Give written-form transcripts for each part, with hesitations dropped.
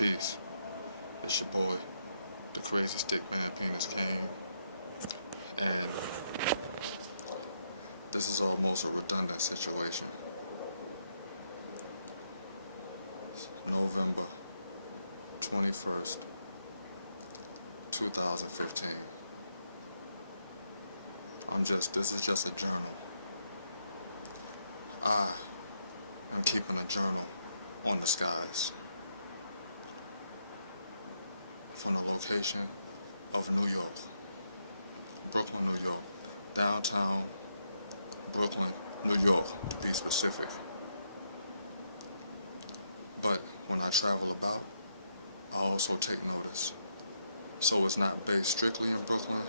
Peace. It's your boy, the Crazy Stick Man Penis King. And this is almost a redundant situation. November 21st, 2015. This is just a journal. I am keeping a journal on the skies. From the location of New York, Brooklyn, New York, downtown Brooklyn, New York, to be specific. But when I travel about, I also take notice. So it's not based strictly in Brooklyn,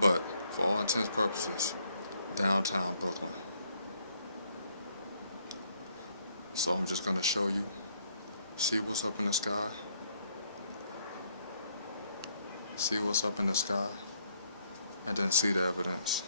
but for all intents and purposes, downtown Brooklyn. So I'm just going to show you, see what's up in the sky. See what's up in the sky, and then see the evidence.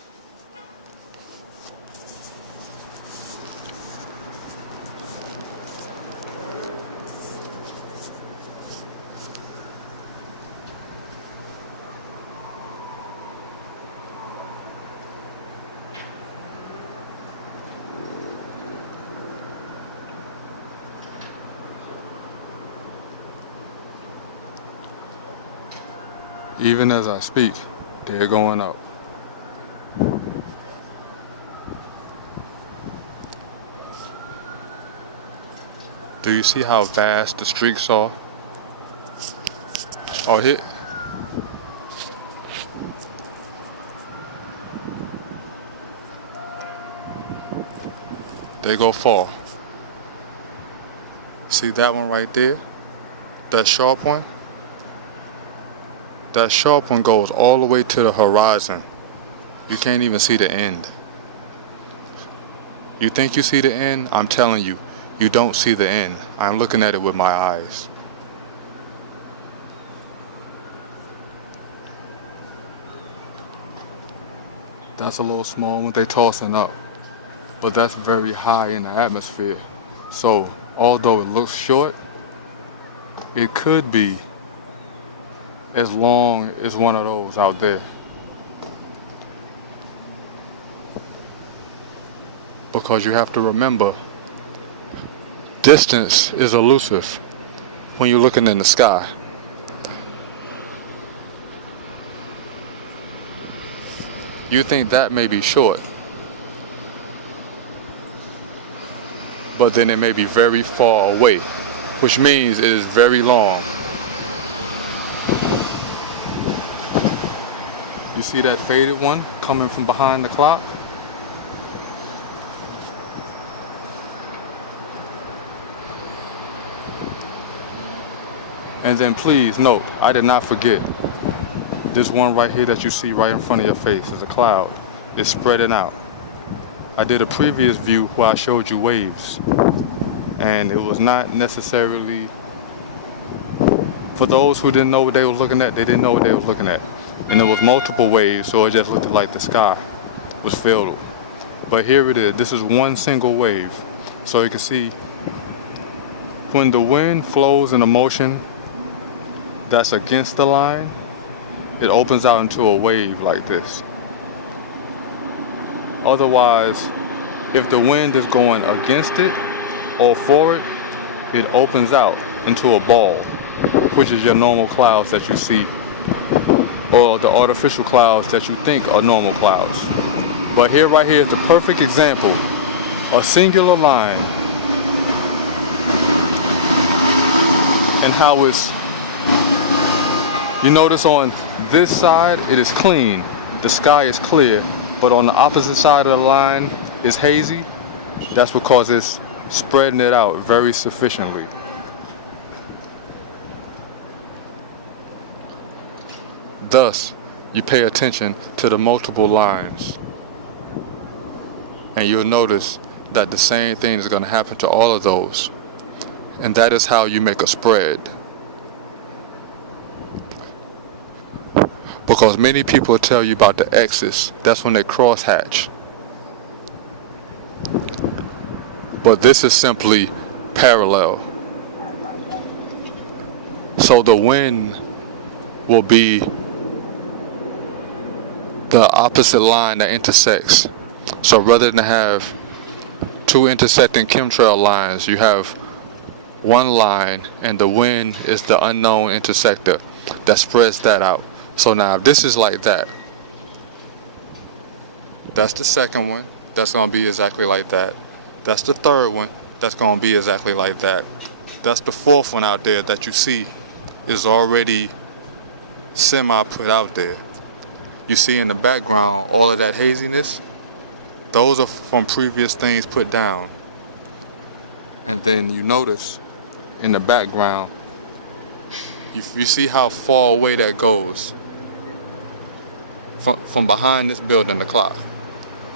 Even as I speak, they're going up. Do you see how vast the streaks are? Oh, here. They go far. See that one right there? That sharp one? That sharp one goes all the way to the horizon. You can't even see the end. You think you see the end? I'm telling you, you don't see the end. I'm looking at it with my eyes. That's a little small one they're tossing up, but that's very high in the atmosphere. So, although it looks short, it could be as long as one of those out there. Because you have to remember, distance is elusive when you're looking in the sky. You think that may be short, but then it may be very far away, which means it is very long. You see that faded one coming from behind the clock? And then please note, I did not forget, this one right here that you see right in front of your face is a cloud. It's spreading out. I did a previous view where I showed you waves, and it was not necessarily, for those who didn't know what they were looking at, they didn't know what they were looking at. And there was multiple waves, so it just looked like the sky was filled. But here it is. This is one single wave. So you can see when the wind flows in a motion that's against the line, it opens out into a wave like this. Otherwise, if the wind is going against it or for it, it opens out into a ball, which is your normal clouds that you see, or the artificial clouds that you think are normal clouds. But here, right here, is the perfect example. A singular line, and how it's, you notice on this side, it is clean. The sky is clear, but on the opposite side of the line is hazy. That's because it's spreading it out very sufficiently. Thus, you pay attention to the multiple lines, and you'll notice that the same thing is going to happen to all of those, and that is how you make a spread. Because many people tell you about the X's, that's when they crosshatch. But this is simply parallel. So the wind will be the opposite line that intersects. So rather than have two intersecting chemtrail lines, you have one line, and the wind is the unknown intersector that spreads that out. So now if this is like that, that's the second one, that's going to be exactly like that. That's the third one, that's going to be exactly like that. That's the fourth one out there that you see is already semi put out there. You see in the background all of that haziness, those are from previous things put down. And then you notice in the background, you see how far away that goes from behind this building, the clock.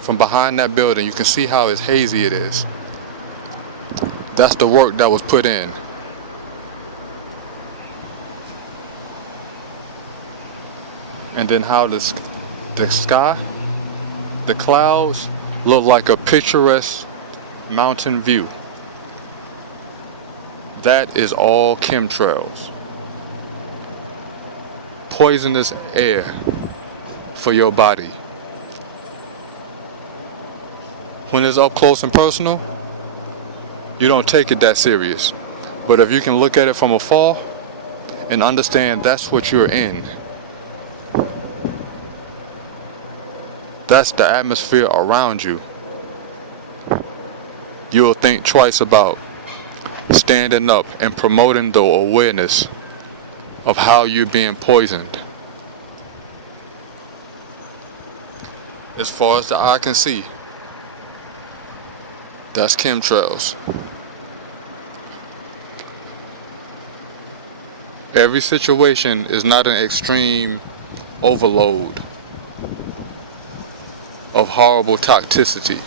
From behind that building, you can see how it's hazy it is. That's the work that was put in. And then how the sky, the clouds look like a picturesque mountain view. That is all chemtrails. Poisonous air for your body. When it's up close and personal, you don't take it that serious. But if you can look at it from afar and understand that's what you're in, that's the atmosphere around you, you'll think twice about standing up and promoting the awareness of how you're being poisoned. As far as the eye can see, that's chemtrails. Every situation is not an extreme overload of horrible toxicity.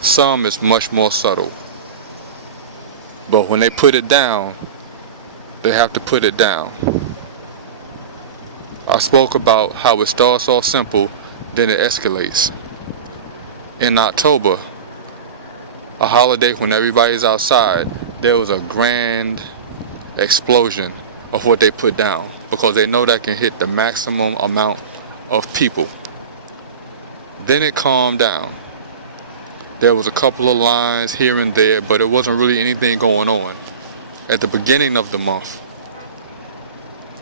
Some is much more subtle. But when they put it down, they have to put it down. I spoke about how it starts off simple, then it escalates. In October, a holiday when everybody's outside, there was a grand explosion of what they put down because they know that can hit the maximum amount of people. Then it calmed down. There was a couple of lines here and there, but it wasn't really anything going on at the beginning of the month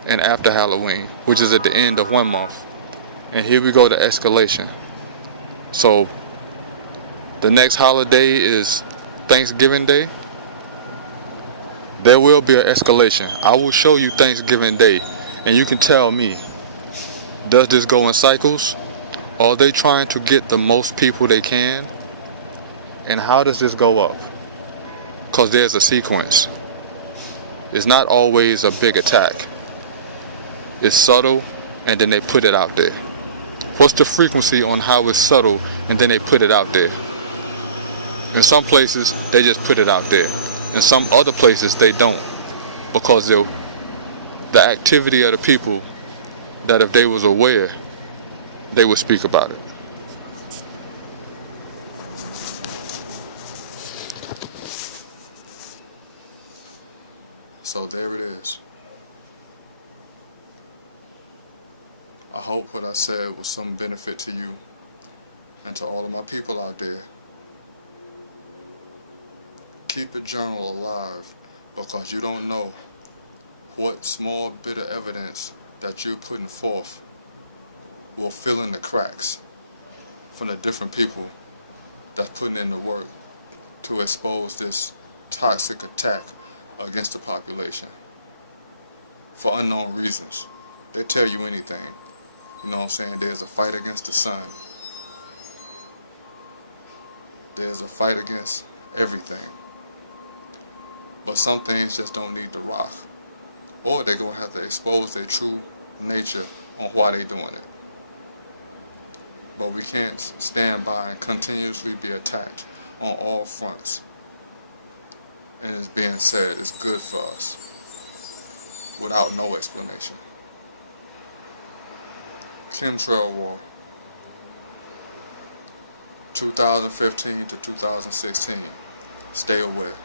and after Halloween, which is at the end of one month. And here we go to escalation. So the next holiday is Thanksgiving Day. There will be an escalation. I will show you Thanksgiving Day, and you can tell me, does this go in cycles? Are they trying to get the most people they can? And how does this go up? Because there's a sequence. It's not always a big attack. It's subtle, and then they put it out there. What's the frequency on how it's subtle, and then they put it out there? In some places, they just put it out there. In some other places, they don't. Because the activity of the people, that if they was aware, they would speak about it. So there it is. I hope what I said was some benefit to you and to all of my people out there. Keep the journal alive, because you don't know what small bit of evidence that you're putting forth will fill in the cracks from the different people that's putting in the work to expose this toxic attack against the population for unknown reasons. They tell you anything. You know what I'm saying? There's a fight against the sun. There's a fight against everything. But some things just don't need to rock. Or they're going to have to expose their true nature on why they're doing it. But we can't stand by and continuously be attacked on all fronts. And it's being said it's good for us without no explanation. Chemtrail War 2015 to 2016. Stay aware.